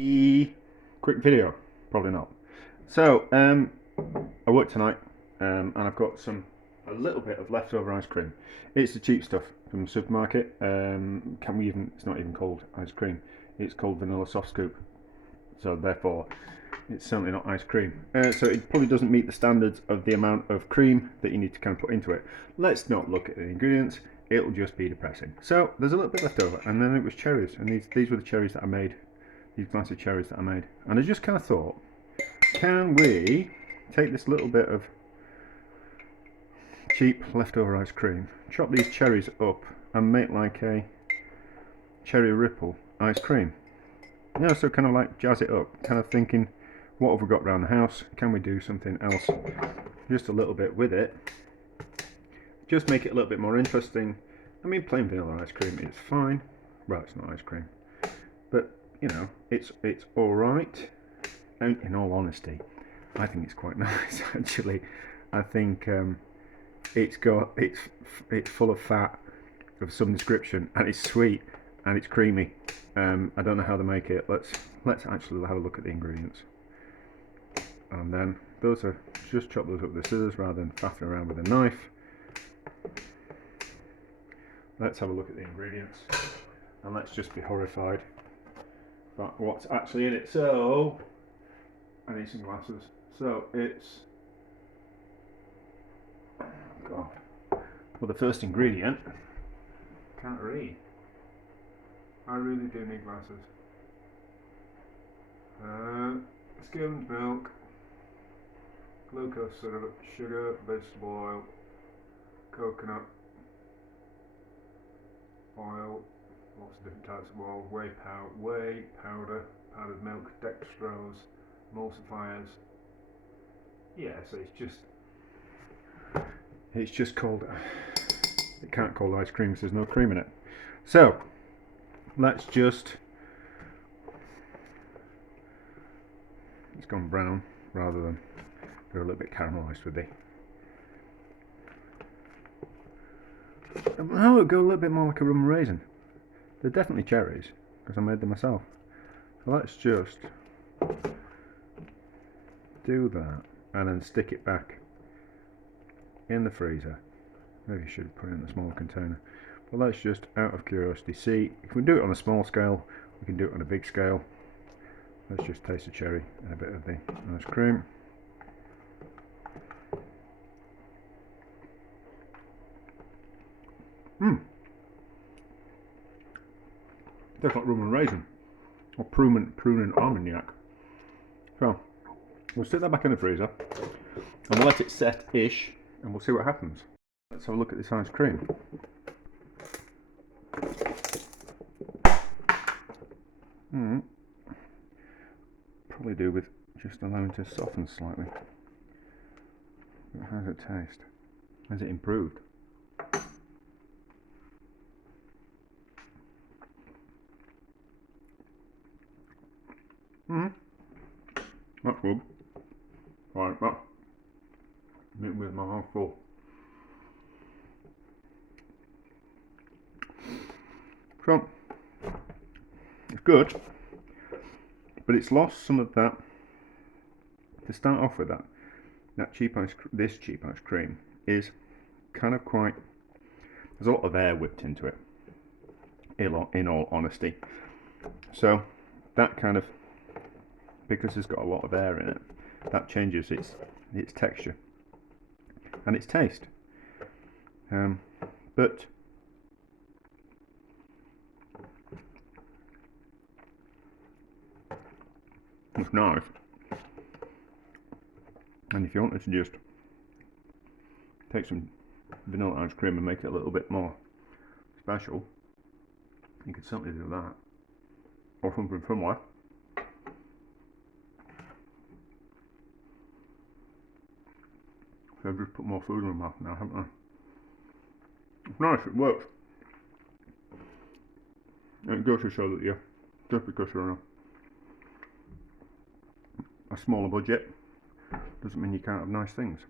Quick video, probably not. So, I work tonight, and I've got a little bit of leftover ice cream. It's the cheap stuff from the supermarket. It's not even called ice cream. It's called vanilla soft scoop. So therefore, it's certainly not ice cream. So it probably doesn't meet the standards of the amount of cream that you need to kind of put into it. Let's not look at the ingredients. It'll just be depressing. So there's a little bit left over, and then it was cherries, and these were the cherries that I made. These glass of cherries that I made, and I just kind of thought, can we take this little bit of cheap leftover ice cream, chop these cherries up and make like a cherry ripple ice cream, you know, so kind of like jazz it up, kind of thinking, what have we got around the house, can we do something else just a little bit with it, just make it a little bit more interesting. I mean, plain vanilla ice cream is fine. Well, it's not ice cream, but you know, it's all right. And in all honesty, I think it's quite nice actually. I think it's full of fat of some description, and it's sweet and it's creamy. I don't know how they make it. Let's actually have a look at the ingredients. And then just chop those up with the scissors rather than faffing around with a knife. Let's have a look at the ingredients, and let's just be horrified about what's actually in it. So I need some glasses. So it's, oh God. Well, the first ingredient, can't read. I really do need glasses. Skimmed milk, glucose syrup, sugar, vegetable oil, coconut oil, lots of different types of oil, whey powder, powdered milk, dextrose, emulsifiers. Yeah, so it's just called, it can't call ice cream because there's no cream in it. So let's just, it's gone brown rather than they're a little bit caramelized with the, now it'll go a little bit more like a rum and raisin. They're definitely cherries because I made them myself. So let's just do that and then stick it back in the freezer. Maybe I should put it in a small container, but let's just, out of curiosity, see if we do it on a small scale. We can do it on a big scale. Let's just taste the cherry and a bit of the ice cream. Tastes like rum and raisin, or prune and armagnac. So we'll stick that back in the freezer and we'll let it set-ish, and we'll see what happens. Let's have a look at this ice cream. Probably do with just allowing it to soften slightly. But how does it taste? Has it improved? That's good. Right, that meat with my mouth full. So it's good, but it's lost some of that. To start off with, this cheap ice cream is kind of quite. There's a lot of air whipped into it. In all honesty, so that kind of, because it's got a lot of air in it, that changes its texture and its taste. But it's nice. And if you wanted to just take some vanilla ice cream and make it a little bit more special, you could certainly do that, or something similar. So I've just put more food in my mouth now, haven't I? It's nice, it works. And it goes to show that just because you're on a smaller budget doesn't mean you can't have nice things.